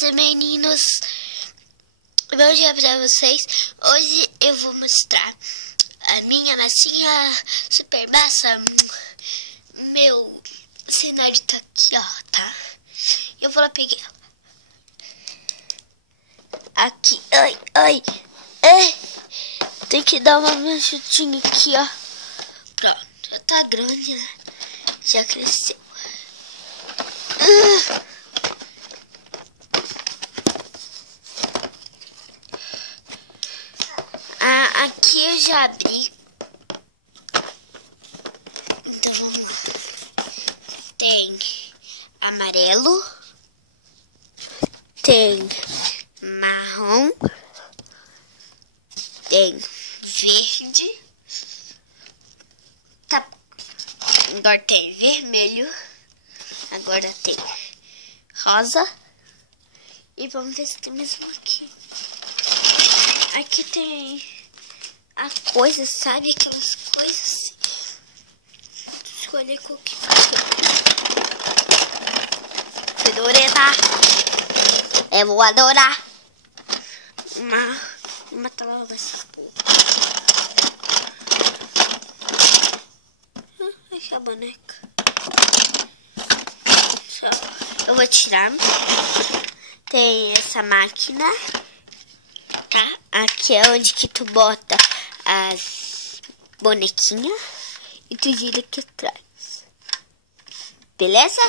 beleza, meninos? Bom dia pra vocês. Hoje eu vou mostrar a minha massinha super massa. Meu cenário tá aqui, ó, tá? Eu vou lá pegar ela. Aqui, ai. Tem que dar uma mexidinha aqui, ó. Pronto, já tá grande, né? Já cresceu. Aqui eu já abri. Então vamos lá. Tem amarelo. Tem marrom. Tem verde. Tá. Agora tem vermelho. Agora tem rosa. E vamos ver se tem mais um aqui. Aqui tem as coisas, sabe? Aquelas coisas. Escolher qual que for. Fedorenta. Eu vou adorar. Uma tela dessa porra. Essa boneca. Eu vou tirar. Tem essa máquina. Tá? Aqui é onde que tu bota as bonequinhas e tu gira aqui atrás. Beleza?